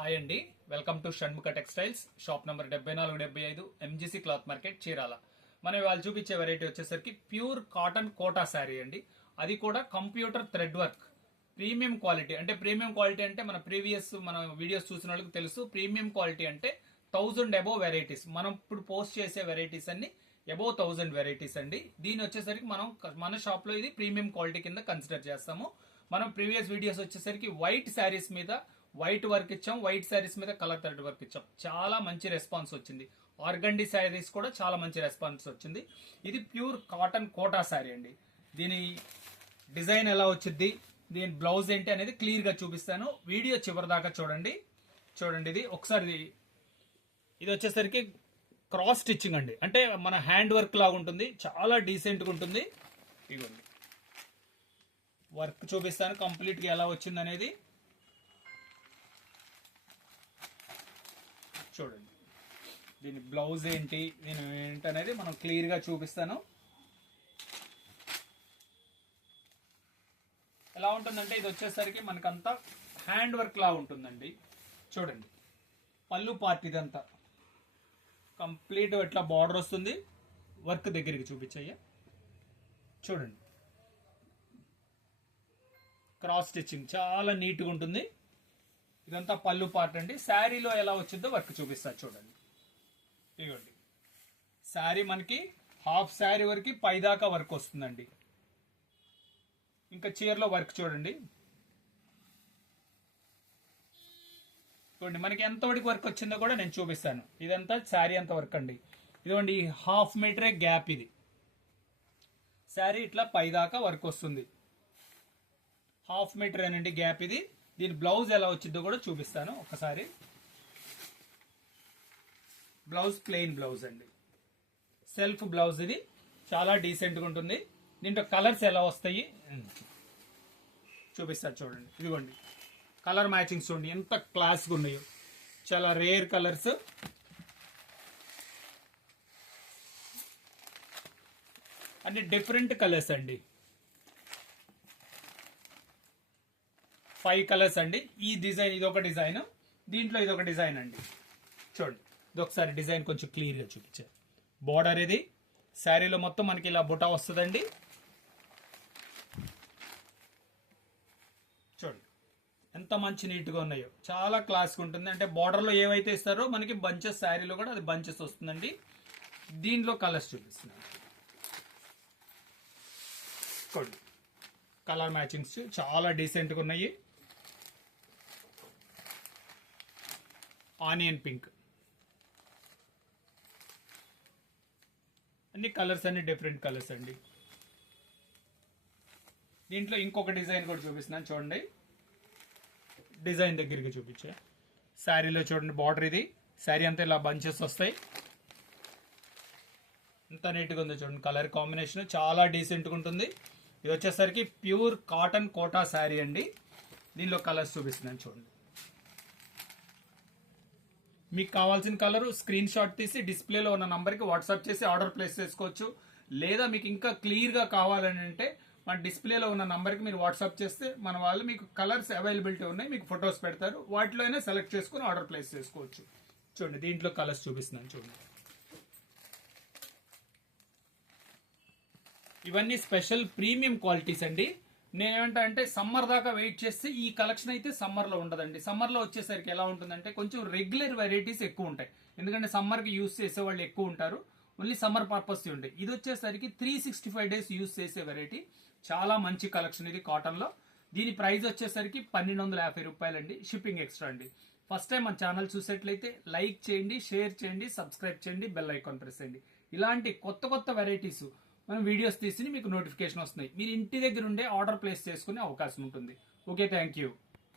Hi అండి, welcome to Shanmukha textiles. Shop number 7475 MGC cloth market Chirala. మనం ఇవాళ చూపించే వెరైటీ వచ్చేసరికి ప్యూర్ కాటన్ కోటా శారీ అండి. అది కూడా computer thread work, premium quality. అంటే ప్రీమియం క్వాలిటీ అంటే మన వీడియోస్ చూసిన వాళ్ళకి తెలుసు. ప్రీమియం క్వాలిటీ అంటే 1000 అబోవ్ వెరైటీస్. మనం ఇప్పుడు పోస్ట్ చేసే వెరైటీస్ అన్ని అబోవ్ 1000 వెరైటీస్ అండి. దీని వచ్చేసరికి మన షాప్ లో ఇది ప్రీమియం క్వాలిటీ కింద కన్సిడర్ చేస్తాము. మనం ప్రీవియస్ వీడియోస్ వచ్చేసరికి వైట్ శారీస్ మీద వైట్ వర్క్ ఇచ్చాం, వైట్ శారీస్ మీద కలర్ థ్రెడ్ వర్క్ ఇచ్చాం. చాలా మంచి రెస్పాన్స్ వచ్చింది. ఆర్గండి శారీస్ కూడా చాలా మంచి రెస్పాన్స్ వచ్చింది. ఇది ప్యూర్ కాటన్ కోటా శారీ అండి. దీని డిజైన్ ఎలా వచ్చింది, దీని బ్లౌజ్ ఏంటి అనేది క్లియర్ గా చూపిస్తాను. వీడియో చివరి దాకా చూడండి. ఇది ఒకసారి ఇది వచ్చేసరికి క్రాస్ స్టిచ్చింగ్ అండి. అంటే మన హ్యాండ్ వర్క్ లాగా ఉంటుంది, చాలా డీసెంట్ గా ఉంటుంది. ఇదిగోండి వర్క్ చూపిస్తాను కంప్లీట్ గా ఎలా వచ్చింది అనేది. చూడండి దీని బ్లౌజ్ ఏంటి, దీని ఏంటనేది మనం క్లియర్ గా చూపిస్తాను. ఎలా ఉంటుందంటే ఇది వచ్చేసరికి మనకంతా హ్యాండ్ వర్క్ లా ఉంటుందండి. చూడండి పళ్ళు పార్ట్ ఇదంతా కంప్లీట్ ఇట్లా బార్డర్ వస్తుంది. వర్క్ దగ్గరికి చూపించయ్యా. చూడండి క్రాస్ స్టిచ్చింగ్ చాలా నీట్గా ఉంటుంది. ఇదంతా పళ్ళు పార్ట్ అండి. శారీలో ఎలా వచ్చిందో వర్క్ చూపిస్తా చూడండి. ఇదిగోండి శారీ మనకి హాఫ్ శారీ వరకు పైదాకా వర్క్ వస్తుందండి. ఇంకా చీరలో వర్క్ చూడండి. చూడండి మనకి ఎంతవరకు వర్క్ వచ్చిందో కూడా నేను చూపిస్తాను. ఇదంతా శారీ అంత వర్క్ అండి. ఇదిగోండి హాఫ్ మీటరే గ్యాప్. ఇది శారీ ఇట్లా పైదాకా వర్క్ వస్తుంది. హాఫ్ మీటర్ అనండి గ్యాప్ ఇది. దీని బ్లౌజ్ ఎలా వచ్చిందో కూడా చూపిస్తాను ఒకసారి. బ్లౌజ్ ప్లెయిన్ బ్లౌజ్ అండి, సెల్ఫ్ బ్లౌజ్. ఇది చాలా డీసెంట్గా ఉంటుంది. దీంట్లో కలర్స్ ఎలా వస్తాయి చూపిస్తారు చూడండి. ఇదిగోండి కలర్ మ్యాచింగ్స్ చూడండి ఎంత క్లాస్గా ఉన్నాయో. చాలా రేర్ కలర్స్. అన్ని డిఫరెంట్ కలర్స్ అండి. 5 కలర్స్ అండి. ఈ డిజైన్ ఇదొక డిజైన్, దీంట్లో ఇదొక డిజైన్ అండి. చూడండి ఇది ఒకసారి డిజైన్ కొంచెం క్లియర్గా చూపించారు. బార్డర్ ఇది శారీలో మొత్తం మనకి ఇలా బుటా వస్తుందండి. చూడండి ఎంత మంచి నీట్గా ఉన్నాయో, చాలా క్లాస్గా ఉంటుంది. అంటే బార్డర్లో ఏవైతే ఇస్తారో మనకి బంచెస్, శారీలో కూడా అది బంచెస్ వస్తుందండి. దీంట్లో కలర్స్ చూపిస్తున్నాను. చూడండి కలర్ మ్యాచింగ్స్ చాలా డీసెంట్గా ఉన్నాయి. ఆనియన్ పింక్, అన్ని కలర్స్ అన్ని డిఫరెంట్ కలర్స్ అండి. దీంట్లో ఇంకొక డిజైన్ కూడా చూపిస్తున్నాను చూడండి. డిజైన్ దగ్గరికి చూపించే శారీలో చూడండి బార్డర్ ఇది. శారీ అంతా ఇలా బంచెస్ వస్తాయి. ఎంత నీట్గా ఉందో చూడండి. కలర్ కాంబినేషన్ చాలా డీసెంట్గా ఉంటుంది. ఇది వచ్చేసరికి ప్యూర్ కాటన్ కోటా శారీ అండి. దీనిలో కలర్స్ చూపిస్తున్నాను చూడండి. మీకు కావాల్సిన కలర్ స్క్రీన్ షాట్ తీసి డిస్ప్లేలో ఉన్న నంబర్కి వాట్సాప్ చేసి ఆర్డర్ ప్లేస్ చేసుకోవచ్చు. లేదా మీకు ఇంకా క్లియర్గా కావాలని అంటే మన డిస్ప్లేలో ఉన్న నంబర్కి మీరు వాట్సాప్ చేస్తే మన వాళ్ళు మీకు కలర్స్ అవైలబిలిటీ ఉన్నాయి, మీకు ఫొటోస్ పెడతారు. వాటిలో అయినా సెలెక్ట్ చేసుకుని ఆర్డర్ ప్లేస్ చేసుకోవచ్చు. చూడండి దీంట్లో కలర్స్ చూపిస్తున్నాను చూడండి. ఇవన్నీ స్పెషల్ ప్రీమియం క్వాలిటీస్ అండి. నేనేమంటా అంటే సమ్మర్ దాకా వెయిట్ చేస్తే ఈ కలెక్షన్ అయితే సమ్మర్లో ఉండదండి. సమ్మర్లో వచ్చేసరికి ఎలా ఉంటుందంటే కొంచెం రెగ్యులర్ వెరైటీస్ ఎక్కువ ఉంటాయి. ఎందుకంటే సమ్మర్కి యూస్ చేసే వాళ్ళు ఎక్కువ ఉంటారు. ఓన్లీ సమ్మర్ పర్పస్ ఉంటాయి. ఇది వచ్చేసరికి 365 డేస్ యూస్ చేసే వెరైటీ. చాలా మంచి కలెక్షన్ ఇది కాటన్లో. దీని ప్రైస్ వచ్చేసరికి 1250 రూపాయలండి. షిప్పింగ్ ఎక్స్ట్రా అండి. ఫస్ట్ టైం మన ఛానల్ చూసేట్లయితే లైక్ చేయండి, షేర్ చేయండి, సబ్స్క్రైబ్ చేయండి, బెల్ ఐకాన్ ప్రెస్ చేయండి. ఇలాంటి కొత్త వెరైటీస్ మనం వీడియోస్ తీసి మీకు నోటిఫికేషన్ వస్తున్నాయి. మీరు ఇంటి దగ్గర ఉండే ఆర్డర్ ప్లేస్ చేసుకునే అవకాశం ఉంటుంది. Okay, thank you.